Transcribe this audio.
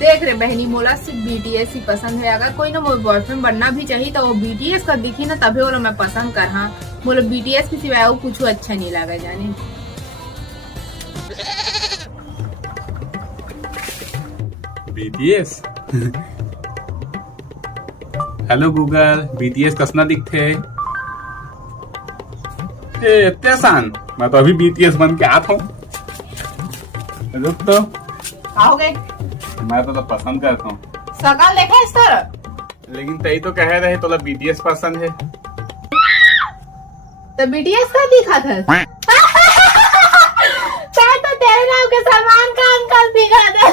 देख रे बहनी, मोला सिर्फ बीटीएस ही पसंद है। अगर कोई ना मोर बॉयफ्रेंड बनना भी चाहिए तो वो बीटीएस का दिखी ना तभी वाला मैं पसंद कर। हाँ, मोला बीटीएस के सिवाय वो कुछ अच्छा नहीं लगा जाने। बीटीएस हेलो गूगल, बीटीएस कसना दिखते ए इतने आसान। मैं तो अभी बीटीएस बन के आता हूँ। रुक तो, आओगे? मैं तो पसंद करता हूँ। सकाल देखा इस तरह, लेकिन तई तो कह रहे तो बीटीएस पसंद है। तो बीटीएस का दिखा था। तो तेरे नाम के सलमान खान का दिखा था।